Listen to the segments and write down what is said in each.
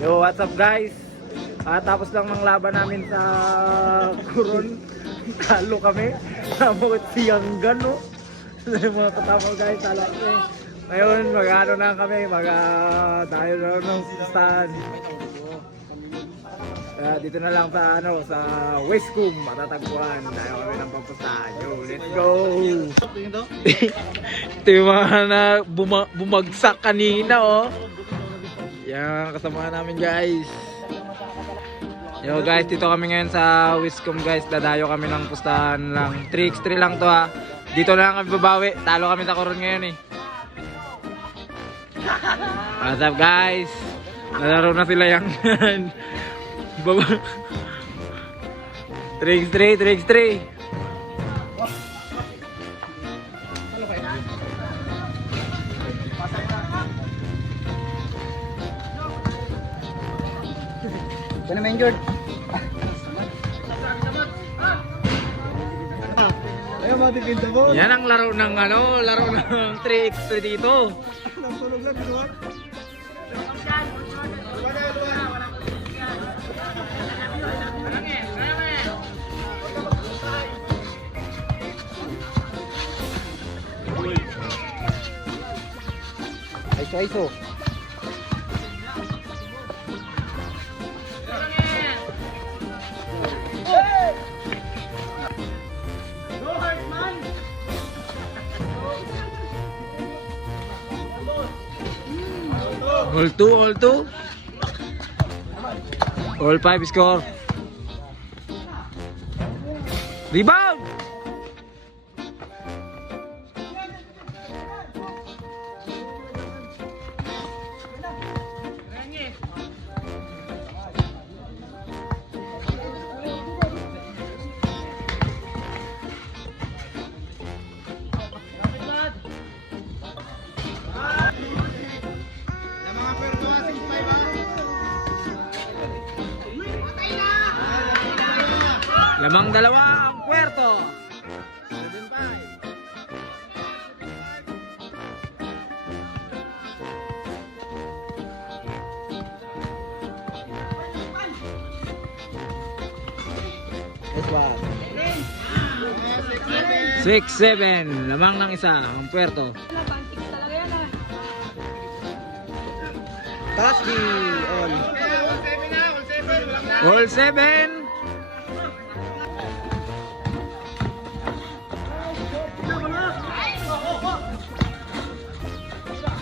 Yo, what's up guys? Tapos lang ng laban namin sa Coron. Talo kami. Namukit siyang gano. Mga katama guys, talo kami. Ngayon, mag-ano na kami, tayo na ng stand. Dito na lang sa sa Westcomb, matatagpuan. Tayo kami ng pagpustahan. Yo, let's go! Ito yung mga na bumagsak kanina, oh. Yan, kasama namin guys. Yo guys, dito kami ngayon sa Westcomb guys. Dadayo kami ng pustahan lang. 3x3 lang to ha. Dito na lang kami babawi. Talo kami sa Coron ngayon eh. What's up guys? Nalaro na sila yung 3x3, 3x3. Ano main George? Ayaw matipinta mo. Yan ang laro ng laro ng 3x3 dito. Nagtulog lang dito. Aiso. All 2. All 5 score. Rebound! Lamang dalawa ang Puerto. 7-5. This one. 6-7. Lamang ng isa ang Puerto. Taski on. All 7.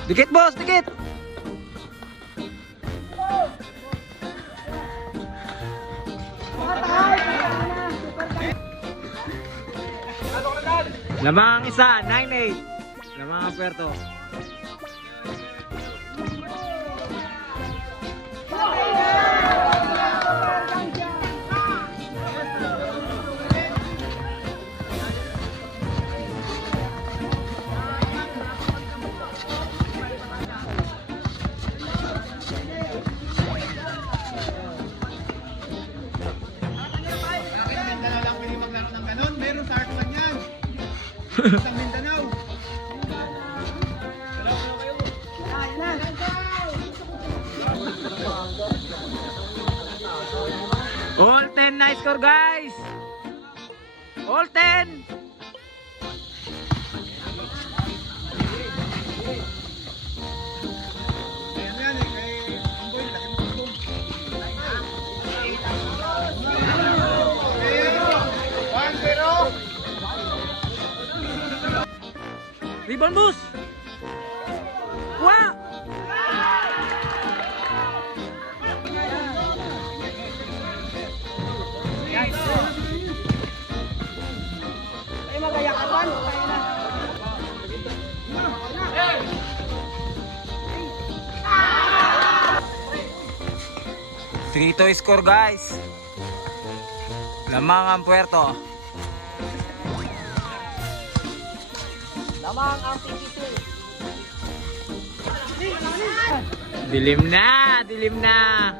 Dikit boss, dikit. Lamang isa, 9-8. Lamang ang Puerto. Isang Mindanao. All 10 nice score guys. All 10. Rebound boost. Wah. Ay magayakapan. Three to score guys. Lamang ang Puerto. Lamang ang PPC. Dilim na.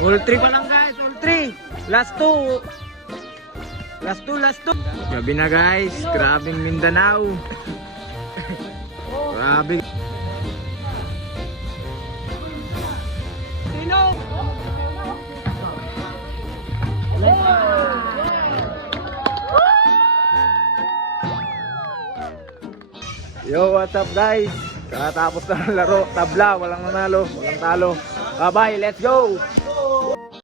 All 3 pa lang guys, all 3. Last 2. Last two. Grabe na guys, grabing Mindanao. Mabigat. Sino? Yo, what's up guys? Katapos na ng laro, tabla, walang nanalo, walang talo. Bye bye, let's go!